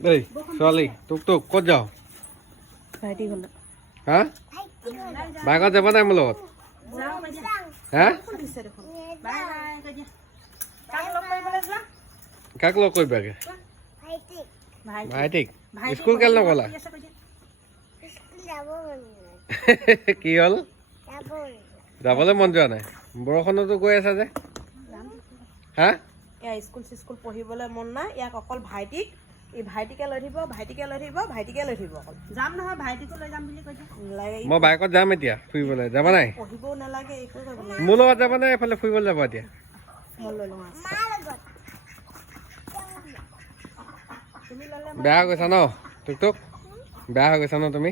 এই ছোৱালী তোক তোক ক'ত যাওঁ ভাইটি ঘৰলৈ হা বাইকত যাব নাই মোৰ লগত হা কাক লগ কৰিবাগে ভাইটিক স্কুল কেলে নগলা কি হ'ল যাবলৈ মন যোৱা নাই বৰষুণতো গৈ আছা যে হা স্কুল চিস্কুল পঢ়িবলৈ মন নাই ইয়াক অকল ভাইটিক এই ভাইটিকে লৈ থাকিব অকল যাম নহয় ভাইটিকো লৈ যাম বুলি কৈছে মই বাইকত যাম এতিয়া ফুৰিবলৈ যাবা নাই পঢ়িবও নালাগে একো কৰিব নালাগে মোৰ লগত যাবা নাই এফালে ফুৰিবলৈ যাবা এতিয়া মই লৈ লওঁ তুমি ল'লে বেয়া হৈ গৈছা ন তোক তোক বেয়া হৈ গৈছা ন তুমি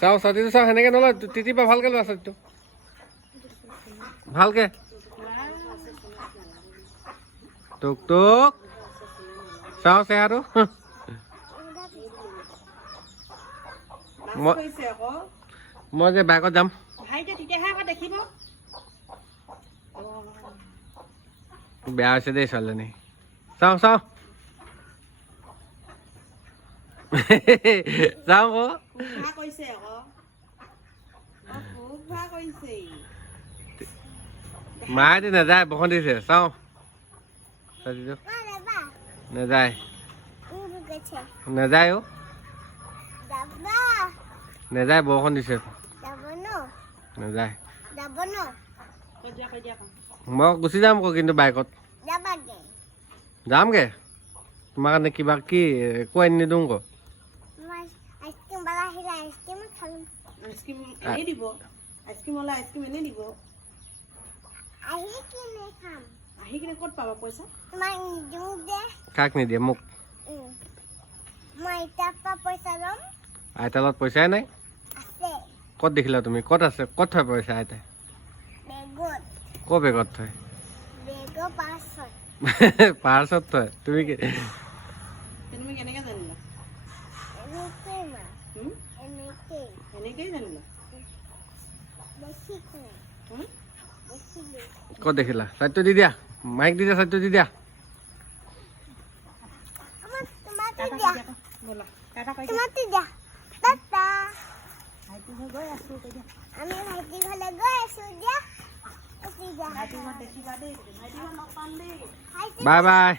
চাওঁ ছাতিটো চাওঁ সেনেকৈ নলয় তিতিবা ভালকৈ লোৱা ছাতিটো ভালকৈ তোক তোক চাওঁ চেহাটো কৈছে আকৌ মই যে বাইকত যাম ভাইটিয়ে তেতিয়াহে আকৌ দেখিব বেয়া হৈছে দেই ছোৱালীজনী চাওঁ চাওঁ চাওঁ আকৌ ভা কৈছে আকৌ খুব ভা কৈছে মায়েদি নাযায় বৰষুণ দিছে চাওঁ ছাতিটো নাযায় নাযায় অ' নাযায় বৰষুণ দিছে নাযায় মই গুচি যাম আকৌ কিন্তু বাইকত যামগৈ তোমাৰ কাৰণে কিবা কি একো আনি নিদিওঁ আকৌ আইচক্ৰীম এনেই দিব আইচক্ৰীম হ'লে আইচক্ৰীম এনেই দিব আহি কিনে ক'ত পাবা পইচা কাক নিদিয়ে মোক আইতাৰ লগত পইচাই নাই ক'ত দেখিলা তুমি ক'ত আছে ক'ত থয় পইচা আইতাই ক'ৰ বেগত থয় পাৰ্চত থয় তুমি কি তুমি কেনেকৈ জানিলা এনেকেই জানিলা ক'ত দেখিলা ছাইডটো দি দিয়া মাইক দি দিয়া ছাইডটো দি দিয়া ব'লা টাটা কৈ ভাইটি ঘৰ গৈ আছো ভাইটি ঘৰত দেখিবা দেই ভাইটি ঘৰত লগ পাম দেই বাই বাই